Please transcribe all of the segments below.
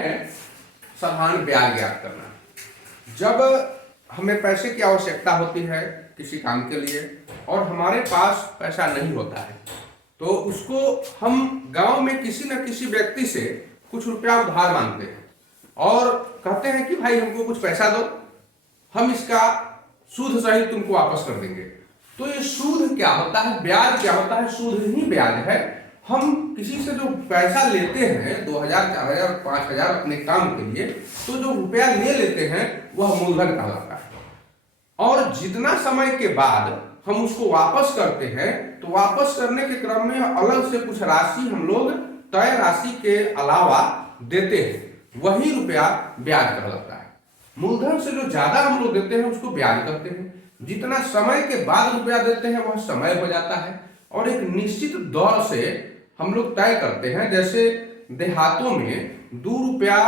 है साधारण ब्याज ज्ञात करना। जब हमें पैसे की आवश्यकता होती है किसी काम के लिए और हमारे पास पैसा नहीं होता है, तो उसको हम गांव में किसी न किसी व्यक्ति से कुछ रुपया उधार मांगते हैं और कहते हैं कि भाई हमको कुछ पैसा दो, हम इसका सूद सहित तुमको वापस कर देंगे। तो ये सूद क्या होता है, ब्याज क्या होता है? सूद ही ब्याज है। हम किसी से जो पैसा लेते हैं 2000, 4000, 5000 अपने काम के लिए, तो जो रुपया ले लेते हैं वह मूलधन कहलाता है। और जितना समय के बाद हम उसको वापस करते हैं, तो वापस करने के क्रम में अलग से कुछ राशि हम लोग तय राशि के अलावा देते हैं, वही रुपया ब्याज कहलाता है। मूलधन से जो ज्यादा हम लोग देते हैं उसको ब्याज कहते हैं। जितना समय के बाद रुपया देते हैं वह समय हो जाता है। और एक निश्चित दर से हम लोग तय करते हैं। जैसे देहातों में 2 रुपया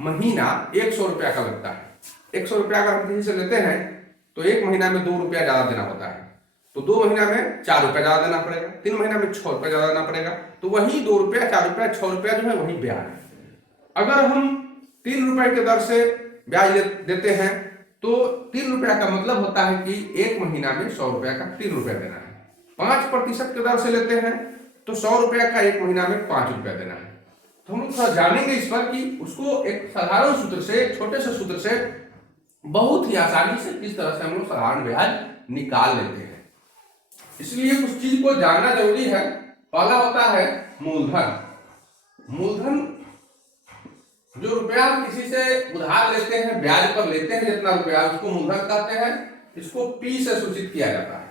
महीना 100 रुपया का लगता है। 100 रुपया का हम कहीं से लेते हैं तो 1 महीना में 2 रुपया ज्यादा देना होता है, तो 2 महीना में 4 रुपया ज्यादा देना पड़ेगा, 3 महीना में 6 रुपया ज्यादा देना पड़ेगा। तो वही 2 रुपया, 4 रुपया, 6 रुपया जो है वही ब्याज है। अगर हम 3 रुपए के दर से ब्याज देते हैं तो 3 रुपया का मतलब होता है कि 1 महीना में 100 रुपया का 3 रुपया देना है। 5% के दर से लेते हैं तो 100 रुपया का 1 महीना में 5 रुपया देना है। तो हम लोग थोड़ा जानेंगे इस पर कि उसको एक साधारण सूत्र से, छोटे से सूत्र से बहुत ही आसानी से किस तरह से हम लोग साधारण ब्याज निकाल लेते हैं। इसलिए कुछ चीज को जानना जरूरी है। पहला होता है मूलधन। मूलधन जो रुपया हम किसी से उधार लेते हैं, ब्याज पर लेते हैं जितना रुपया, उसको मूलधन कहते हैं। इसको पी से सूचित किया जाता है।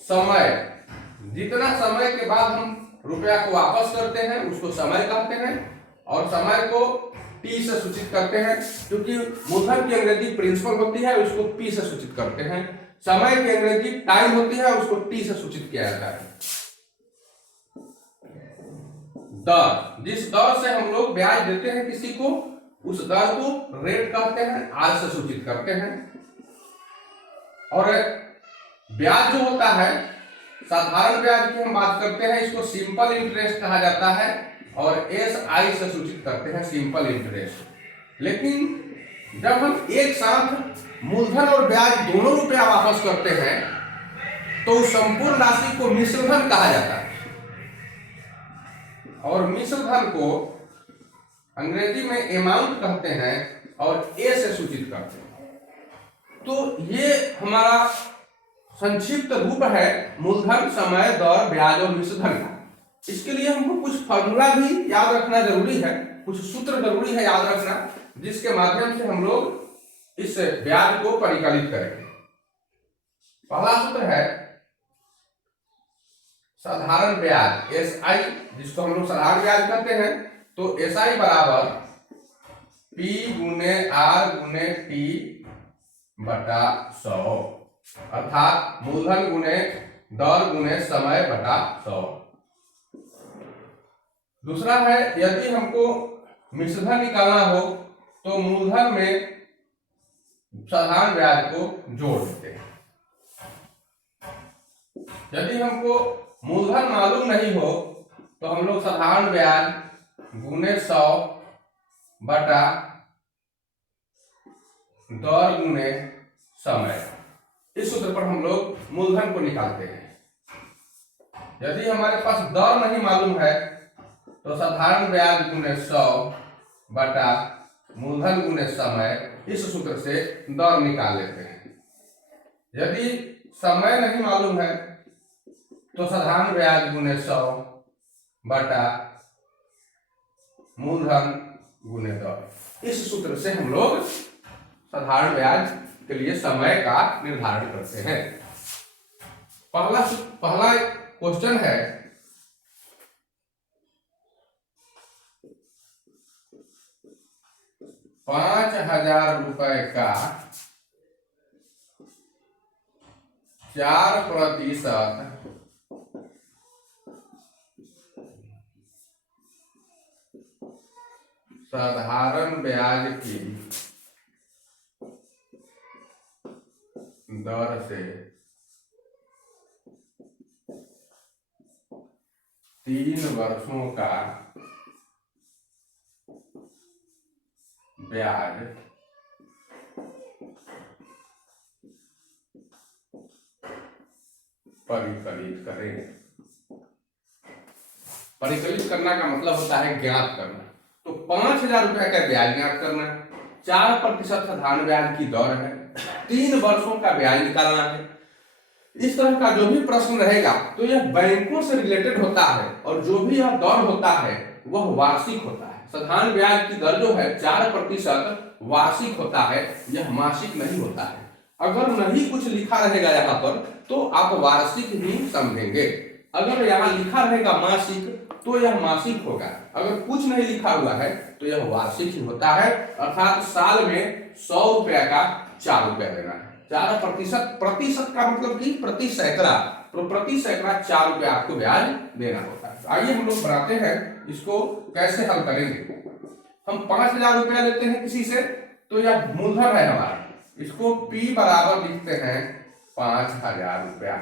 समय, जितना समय के बाद हम रुपया को वापस करते हैं उसको समय कहते हैं। और समय को टी से सूचित करते हैं, क्योंकि मूलधन की अंग्रेजी प्रिंसिपल होती है, उसको पी से सूचित करते हैं। समय की अंग्रेजी टाइम होती है, उसको टी से सूचित किया जाता है। दर, जिस दर से हम लोग ब्याज देते हैं किसी को, उस दर को रेट कहते हैं, आर से सूचित करते हैं। और ब्याज जो होता है, साधारण ब्याज की हम बात करते हैं, इसको सिंपल इंटरेस्ट कहा जाता है और एस आई से सूचित करते हैं, सिंपल इंटरेस्ट। लेकिन जब हम एक साथ मूलधन और ब्याज दोनों रुपया वापस करते हैं तो उस संपूर्ण राशि को मिश्रधन कहा जाता है। और मिश्रधन को अंग्रेजी में अमाउंट कहते हैं और ए से सूचित करते हैं। तो ये हमारा संक्षिप्त रूप है मूलधन, समय, दर, ब्याज और मिश्रधन का। इसके लिए हमको कुछ फॉर्मूला भी याद रखना जरूरी है, कुछ सूत्र जरूरी है याद रखना, जिसके माध्यम से हम लोग इस ब्याज को परिकलित करेंगे। पहला सूत्र है साधारण ब्याज, एस आई, जिसको हम लोग साधारण ब्याज कहते हैं। तो एस आई बराबर पी गुने आर गुने टी बटा 100, अर्थात मूलधन गुने दर गुने समय बटा 100। दूसरा है, यदि हमको मिश्रधन निकालना हो तो मूलधन में साधारण ब्याज को जोड़ देते हैं। यदि हमको मूलधन मालूम नहीं हो तो हम लोग साधारण ब्याज गुने 100 बटा दर गुने समय, इस सूत्र पर हम लोग मूलधन को निकालते हैं। यदि हमारे पास दर नहीं मालूम है तो साधारण ब्याज गुने 100 बटा मूलधन गुने समय, इस सूत्र से दर निकाल लेते हैं। यदि समय नहीं मालूम है तो साधारण ब्याज गुने 100 बटा मूलधन गुने दर, इस सूत्र से हम लोग साधारण ब्याज के लिए समय का निर्धारण करते हैं। पहला क्वेश्चन है, 5,000 रुपए का 4% साधारण ब्याज की दर से 3 वर्षों का ब्याज परिकलित करें। परिकलित करना का मतलब होता है ज्ञात करना। तो 5,000 रुपए का ब्याज ज्ञात करना है, 4% साधारण ब्याज की दर है, 3 वर्षों का ब्याज निकालना है। इस तरह का जो भी प्रश्न रहेगा तो यह बैंकों से रिलेटेड होता है, और जो भी यह दर होता है वह वार्षिक होता है। साधारण ब्याज की दर जो है 4% वार्षिक होता है, यह मासिक नहीं होता है। अगर नहीं कुछ लिखा रहेगा यहाँ पर तो आप वार्षिक ही समझेंगे, अगर यहाँ लिखा रहेगा मासिक तो यह मासिक होगा, अगर कुछ नहीं लिखा हुआ है तो यह वार्षिक ही होता है। अर्थात साल में 100 रुपया का 4 रुपया देना है। 4%, प्रतिशत का मतलब कि प्रति सैकड़ा, तो प्रति सैकड़ा 4 रुपया आपको ब्याज देना होता है। आइए हम लोग बनाते हैं, इसको कैसे हल करेंगे। हम 5,000 रुपया लेते हैं किसी से, तो यह मूलधन है हमारा, इसको P बराबर लिखते हैं 5,000 रुपया,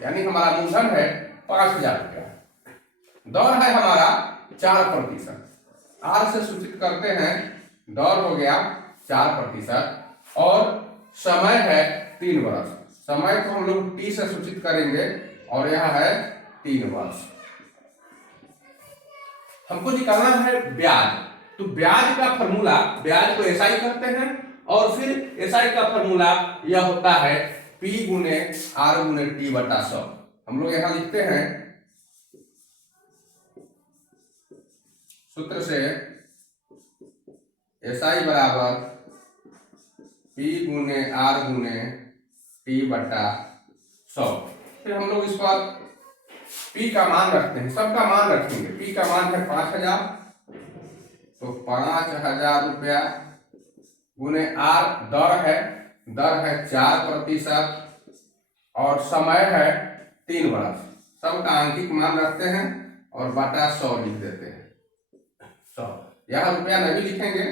यानी हमारा मूलधन है 5,000 रुपया। दर है हमारा 4%, R से सूचित करते हैं, दर हो गया 4%, और समय है 3 वर्ष। समय को हम लोग T से सूचित करेंगे, और यह है 3 वर्ष। हमको निकालना है ब्याज, तो ब्याज का फॉर्मूला, ब्याज को SI करते हैं, और फिर SI का फॉर्मूला यह होता है P गुने R गुने T बटा 100। हम लोग यहां लिखते हैं सूत्र से SI बराबर P गुने R गुने T बटा 100। फिर हम लोग इस पर P का मान रखते हैं, सबका मान रखेंगे। P का मान है 5,000, तो 5,000 रुपया गुने R, दर है 4%, और समय है 3 वर्ष। सबका आंकिक मान रखते हैं और बटा 100 लिख देते हैं। 100 यहाँ रुपया नहीं लिखेंगे,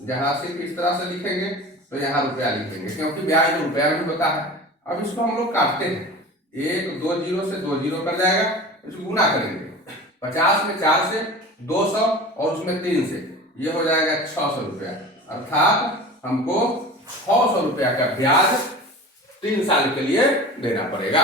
जहां सिर्फ इस तरह से लिखेंगे तो यहाँ रुपया लिखेंगे, क्योंकि ब्याज तो रुपया में होता है। अब इसको हम लोग काटते हैं, 1 2 0 से 2 0 कर जाएगा, इसको गुना करेंगे। 50 में 4 से 200, और उसमें 3 से, ये हो जाएगा 600 रुपया। अर्थात हमको 600 रुपया का ब्याज 3 साल के लिए देना पड़ेगा।